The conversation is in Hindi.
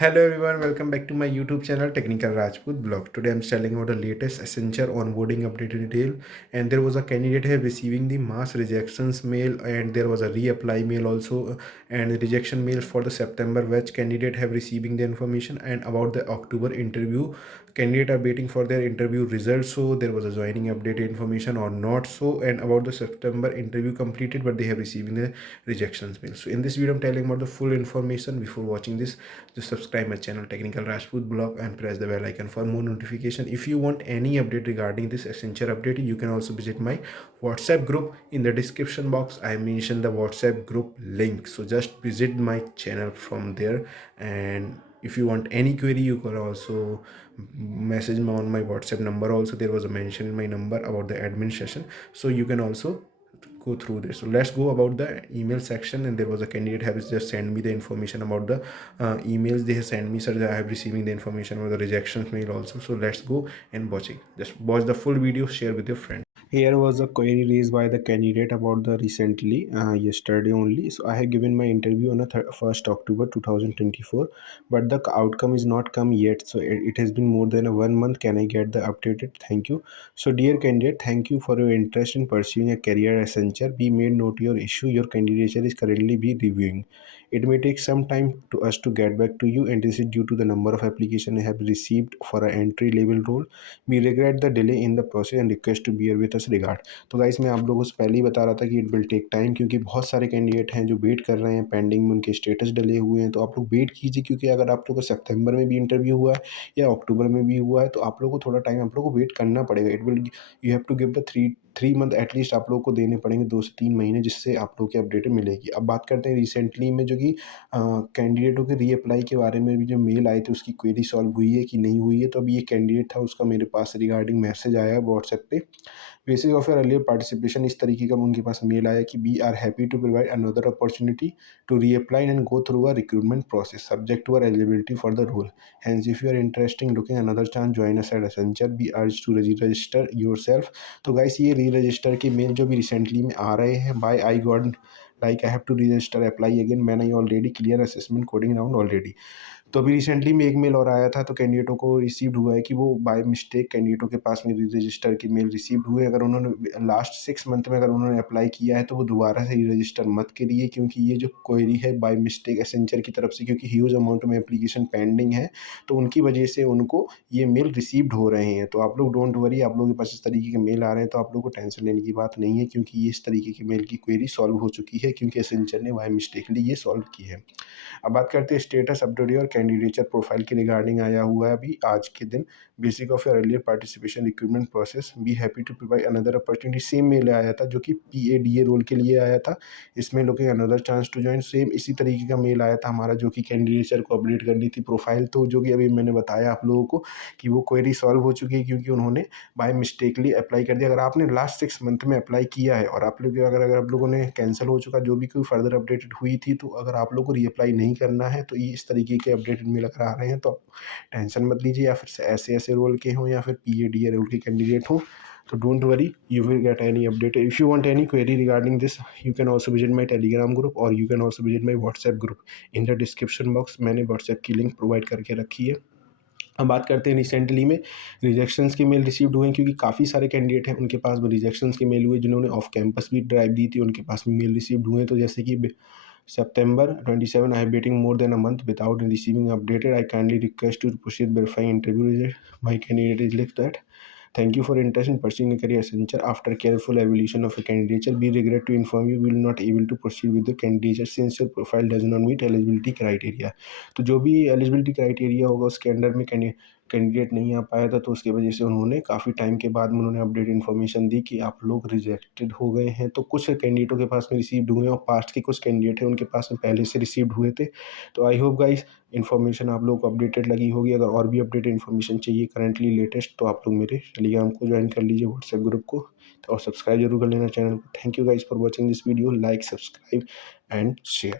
Hello everyone, welcome back to my YouTube channel Technical Rajput Blog. Today I'm telling about the latest Accenture onboarding update detail, and there was a candidate here receiving the mass rejections mail, and there was a reapply mail also, and rejection mail for the September batch candidate have receiving the information, and about the October interview candidate are waiting for their interview results. So there was a joining update information or not so, and about the September interview completed, but they have receiving the rejections mail. So in this video I'm telling about the full information. Before watching this, just subscribe my channel Technical Rajput Blog and press the bell icon for more notification. If you want any update regarding this Accenture update, you can also visit my WhatsApp group. In the description box I mentioned the WhatsApp group link, so just visit my channel from there. And if you want any query, you can also message me on my WhatsApp number. Also there was a mention in my number about the admin session, so you can also go through this. So let's go about the email section. And there was a candidate has just sent me the information about the emails they have sent me, sir. I have receiving the information about the rejections mail also. So let's go and watch it. Just watch the full video, share with your friend. Here was a query raised by the candidate about the recently yesterday only. So I have given my interview on the 1st October 2024, but the outcome is not come yet. So it has been more than a 1 month. Can I get the updated? Thank you. So dear candidate, thank you for your interest in pursuing a career at Accenture. We made note your issue. Your candidature is currently be reviewing. It may take some time to us to get back to you, and this is due to the number of applications I have received for an entry level role. We regret the delay in the process and request to bear with us regard. तो गाइस मैं आप लोगों से पहले ही बता रहा था कि इट विल टेक टाइम, क्योंकि बहुत सारे कैंडिडेट हैं जो वेट कर रहे हैं, पेंडिंग में उनके स्टेटस डले हुए हैं। तो आप लोग वेट कीजिए, क्योंकि अगर आप लोग को सितंबर में भी इंटरव्यू हुआ है या अक्टूबर में भी हुआ है, तो आप लोग को थोड़ा टाइम आप लोग को वेट करना पड़ेगा। It will you have to give the three month at least आप लोग को देने पड़ेंगे, 2 से 3 महीने, जिससे आप लोग की अपडेट मिलेगी। अब बात करते हैं रिसेंटली में जो कि कैंडिडेटों के रीअप्लाई के बारे में भी जो मेल आए थे, उसकी क्वेरी सॉल्व हुई है कि नहीं हुई है। तो अभी ये कैंडिडेट था, उसका मेरे पास रिगार्डिंग मैसेज आया व्हाट्सएप पे। Basis of your earlier participation, इस तरीके का उनके पास मेल आया कि we are happy to provide another opportunity to reapply and go through a recruitment process subject to our eligibility for the role. Hence, if you are interested in looking another chance, join us at Accenture. Be urged to register yourself. तो गाइस ये री रजिस्टर के मेल जो भी रिसेंटली में आ रहे हैं, by I got like I have to register apply again man I already clear assessment coding round already. तो अभी रिसेंटली में एक मेल और आया था, तो कैंडिडेटों को रिसीव्ड हुआ है कि वो बाय मिस्टेक कैंडिडेटों के पास में रजिस्टर की मेल रिसीव्ड हुए। अगर उन्होंने लास्ट 6 मंथ में अगर उन्होंने अप्लाई किया है, तो वो दोबारा से रजिस्टर मत करिए, क्योंकि ये जो क्वेरी है बाय मिस्टेक एसेंचर की तरफ से, क्योंकि ह्यूज अमाउंट में एप्लीकेशन पेंडिंग है, तो उनकी वजह से उनको ये मेल रिसीव्ड हो रहे हैं। तो आप लोग डोंट वरी, आप लोगों के पास इस तरीके के मेल आ रहे हैं तो आप लोग को टेंशन लेने की बात नहीं है, क्योंकि ये इस तरीके की मेल की क्वेरी सॉल्व हो चुकी है, क्योंकि एसेंचर ने बाय मिस्टेकली ये सॉल्व की है। अब बात करते हैं स्टेटस अपडेट और कैंडिडेचर प्रोफाइल के रिगार्डिंग आया हुआ है अभी आज के दिन। Basic of your earlier participation recruitment process, be happy to provide another opportunity. Same mail आया था जो कि PADA रोल के लिए आया था, इसमें looking another chance to join. Same इसी तरीके का मेल आया था हमारा, जो कि कैंडिडेचर को अपडेट करनी थी प्रोफाइल। तो जो कि अभी मैंने बताया आप लोगों को कि वो क्वेरी सॉल्व हो चुकी है, क्योंकि उन्होंने बाय मिस्टेकली अप्लाई कर दिया। अगर आपने लास्ट 6 मंथ में अप्लाई किया है और आप लोग अगर आप लोगों ने कैंसिल हो चुका, जो भी कोई फर्दर अपडेटेड हुई थी, तो अगर आप लोग को रीअप्लाई नहीं करना है, तो ये इस तरीके के अपडेटेड मेल अगर आ रहे हैं तो टेंशन मत लीजिए। या फिर ऐसे रोल के हों या फिर PADA रोल के कैंडिडेट हों, तो don't worry, you will get any update. If you want any query regarding this, you can also visit my Telegram group, or you can also visit my WhatsApp group. In the description box मैंने WhatsApp की लिंक प्रोवाइड करके रखी है। अब बात करते हैं रिसेंटली में रिजेक्शंस के मेल रिसीव्ड हुए हैं, क्योंकि काफ़ी सारे कैंडिडेट हैं उनके पास भी रिजेक्शंस के मेल हुए, जिन्होंने ऑफ कैंपस भी ड्राइव दी थी, उनके पास भी मेल रिसीव्ड हुए हैं। तो जैसे कि September 27, I am waiting more than a month without receiving updated. I kindly request to proceed verifying interview result. My candidate is left that. Thank you for interest in pursuing a career Accenture. After careful evaluation of a candidature, we regret to inform you we will not able to proceed with the candidature since your profile does not meet eligibility criteria. तो जो भी एलिजिबिलिटी क्राइटेरिया होगा उसके अंडर में कैंडिडेट नहीं आ पाया था, तो उसकी वजह से उन्होंने काफ़ी टाइम के बाद में उन्होंने अपडेट इन्फॉर्मेशन दी कि आप लोग रिजेक्टेड हो गए हैं। तो कुछ कैंडिडेटों के पास में रिसीव्ड हुए हैं, और पास्ट के कुछ कैंडिडेट हैं उनके पास में पहले से रिसीव्ड हुए थे। तो आई होप गाइस इन्फॉर्मेशन आप लोग को अपडेटेड लगी होगी। अगर और भी अपडेटेड इन्फॉर्मेशन चाहिए करंटली लेटेस्ट, तो आप लोग मेरे टेलीग्राम को ज्वाइन कर लीजिए, व्हाट्सएप ग्रुप को, और सब्सक्राइब जरूर कर लेना चैनल को। Thank you guys for watching this video. Like, subscribe and share.